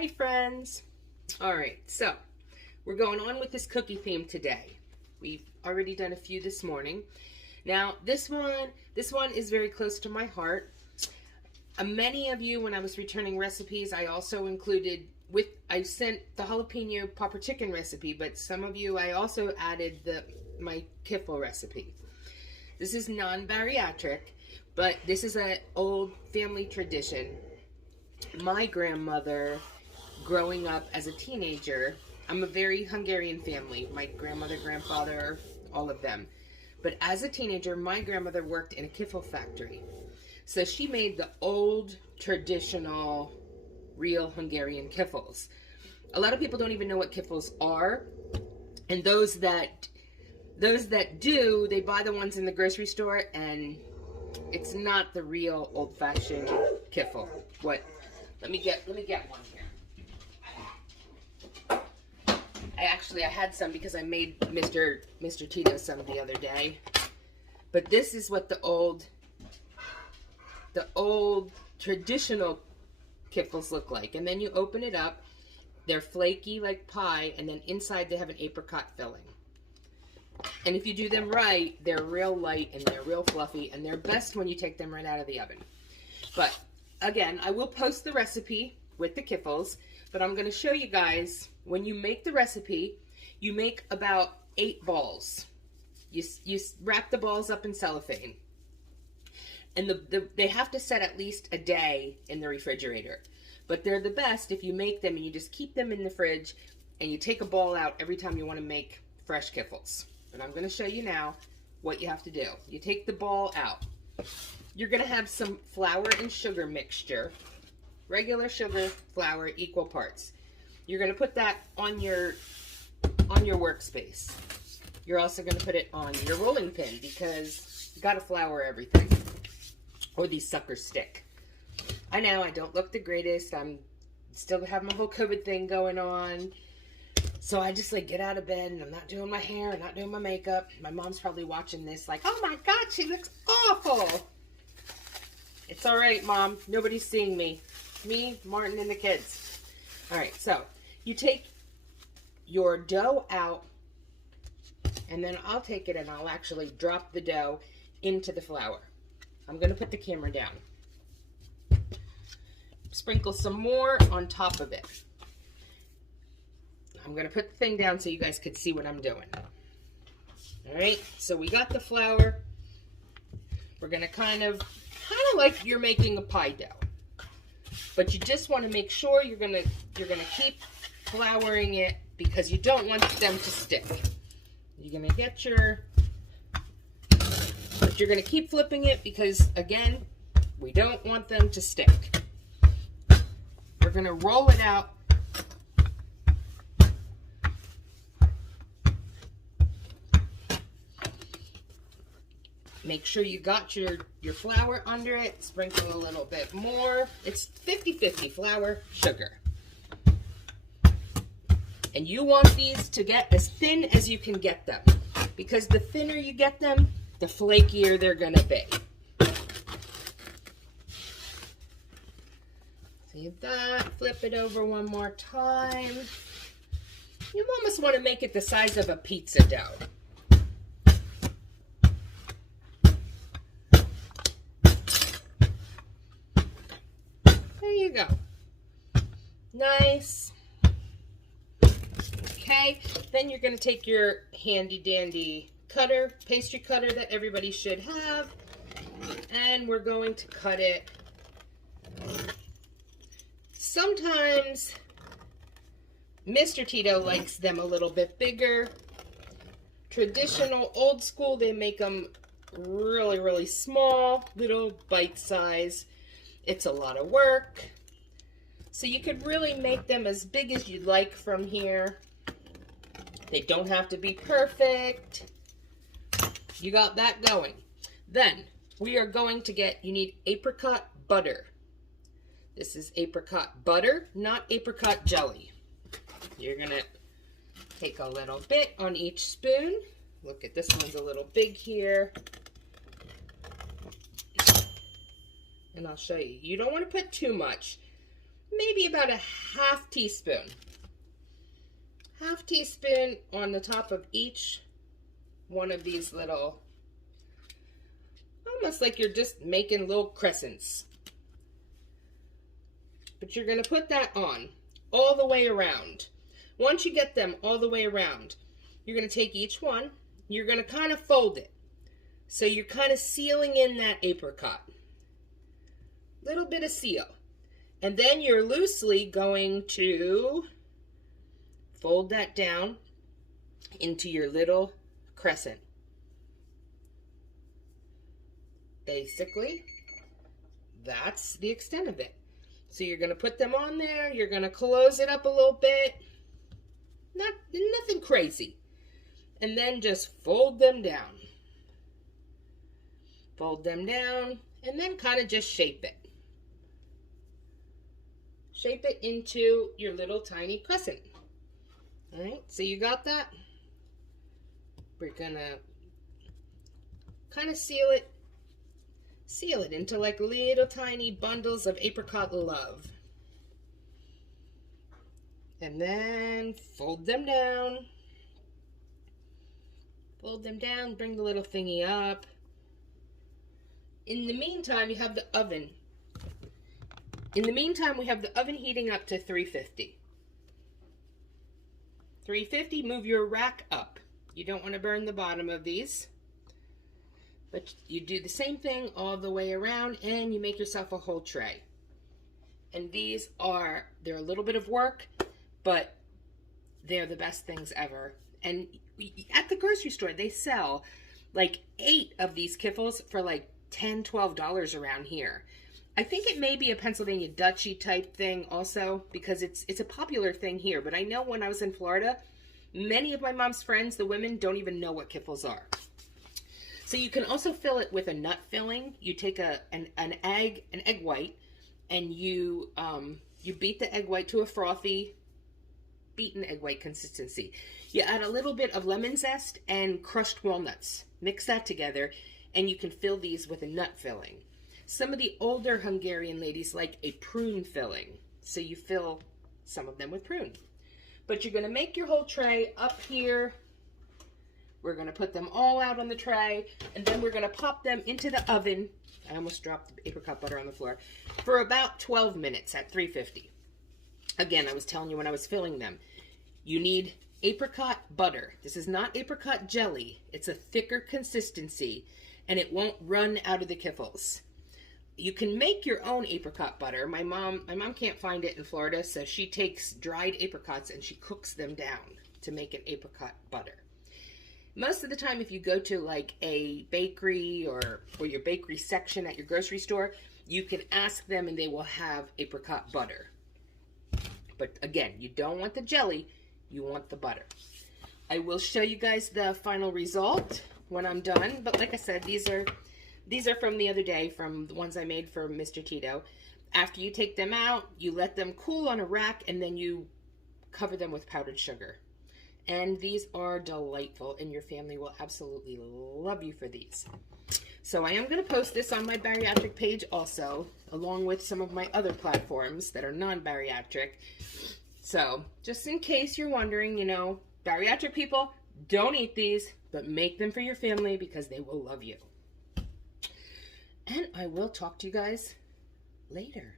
Hi friends. All right, so we're going on with this cookie theme today. We've already done a few this morning. Now this one is very close to my heart. Many of you, when I was returning recipes, I also included I sent the jalapeno popper chicken recipe, but some of you I also added my Kiffle recipe. This is non-bariatric, but this is an old family tradition. My grandmother, growing up as a teenager, I'm a very Hungarian family. My grandmother, grandfather, all of them. But as a teenager, my grandmother worked in a Kiffle factory. So she made the old, traditional, real Hungarian Kiffles. A lot of people don't even know what Kiffles are. And those that do, they buy the ones in the grocery store, and it's not the real old-fashioned Kiffle. Let me get one here. I had some because I made Mr. Tito some the other day. But this is what the old traditional Kiffles look like. And then you open it up. They're flaky like pie, and then inside they have an apricot filling. And if you do them right, they're real light and they're real fluffy, and they're best when you take them right out of the oven. But again, I will post the recipe with the Kiffles, but I'm going to show you guys, when you make the recipe, you make about 8 balls. You wrap the balls up in cellophane. And they have to set at least a day in the refrigerator. But they're the best if you make them and you just keep them in the fridge and you take a ball out every time you want to make fresh Kiffles. And I'm going to show you now what you have to do. You take the ball out. You're going to have some flour and sugar mixture. Regular sugar, flour, equal parts. You're going to put that on your workspace. You're also going to put it on your rolling pin because you got to flour everything. Or these suckers stick. I know I don't look the greatest. I'm still have my whole COVID thing going on. So I just get out of bed and I'm not doing my hair, I'm not doing my makeup. My mom's probably watching this like, oh my God, she looks awful. It's all right, Mom. Nobody's seeing me. Me, Martin, and the kids. All right, so you take your dough out, and then I'll take it and I'll actually drop the dough into the flour. I'm going to put the camera down. Sprinkle some more on top of it. I'm going to put the thing down so you guys could see what I'm doing. All right, so we got the flour. We're going to kind of like you're making a pie dough. But you just want to make sure you're going to keep flouring it because you don't want them to stick. You're going to get but you're going to keep flipping it because, again, we don't want them to stick. We're going to roll it out. Make sure you got your flour under it. Sprinkle a little bit more. It's 50-50 flour, sugar. And you want these to get as thin as you can get them. Because the thinner you get them, the flakier they're going to be. See that? Flip it over one more time. You almost want to make it the size of a pizza dough. There you go. Nice. Okay, then you're going to take your handy dandy cutter, pastry cutter that everybody should have, and we're going to cut it. Sometimes Mr. Tito likes them a little bit bigger. Traditional, old school, they make them really, really small, little bite size. It's a lot of work. So you could really make them as big as you'd like from here. They don't have to be perfect. You got that going. Then we are going to you need apricot butter. This is apricot butter, not apricot jelly. You're going to take a little bit on each spoon. Look at this one's a little big here. And I'll show you. You don't want to put too much maybe about a half teaspoon. Half teaspoon on the top of each one of these little, almost like you're just making little crescents. But you're going to put that on all the way around. Once you get them all the way around, you're going to take each one, you're going to kind of fold it. So you're kind of sealing in that apricot. Little bit of seal. And then you're loosely going to fold that down into your little crescent. Basically, that's the extent of it. So you're going to put them on there. You're going to close it up a little bit. Nothing crazy. And then just fold them down. Fold them down and then kind of just shape it. Shape it into your little tiny crescent. All right, so you got that? We're going to kind of seal it into like little tiny bundles of apricot love. And then fold them down. Fold them down, bring the little thingy up. In the meantime, you have the oven. In the meantime, we have the oven heating up to 350. 350, move your rack up. You don't want to burn the bottom of these. But you do the same thing all the way around and you make yourself a whole tray. And they're a little bit of work, but they're the best things ever. And at the grocery store, they sell like 8 of these kiffles for like $10, $12 around here. I think it may be a Pennsylvania Dutchy type thing also, because it's a popular thing here. But I know when I was in Florida, many of my mom's friends, the women, don't even know what kiffles are. So you can also fill it with a nut filling. You take an egg white, and you beat the egg white to a frothy, beaten egg white consistency. You add a little bit of lemon zest and crushed walnuts. Mix that together, and you can fill these with a nut filling. Some of the older Hungarian ladies like a prune filling, so you fill some of them with prune. But you're going to make your whole tray up here. We're going to put them all out on the tray, and then we're going to pop them into the oven. I almost dropped the apricot butter on the floor. For about 12 minutes at 350. Again, I was telling you when I was filling them, you need apricot butter. This is not apricot jelly. It's a thicker consistency, and it won't run out of the kiffles. You can make your own apricot butter. My mom can't find it in Florida, so she takes dried apricots and she cooks them down to make an apricot butter. Most of the time, if you go to like a bakery or your bakery section at your grocery store, you can ask them and they will have apricot butter. But again, you don't want the jelly, you want the butter. I will show you guys the final result when I'm done. But like I said, these are from the other day, from the ones I made for Mr. Tito. After you take them out, you let them cool on a rack, and then you cover them with powdered sugar. And these are delightful, and your family will absolutely love you for these. So I am going to post this on my bariatric page also, along with some of my other platforms that are non-bariatric. So just in case you're wondering, you know, bariatric people, don't eat these, but make them for your family because they will love you. And I will talk to you guys later.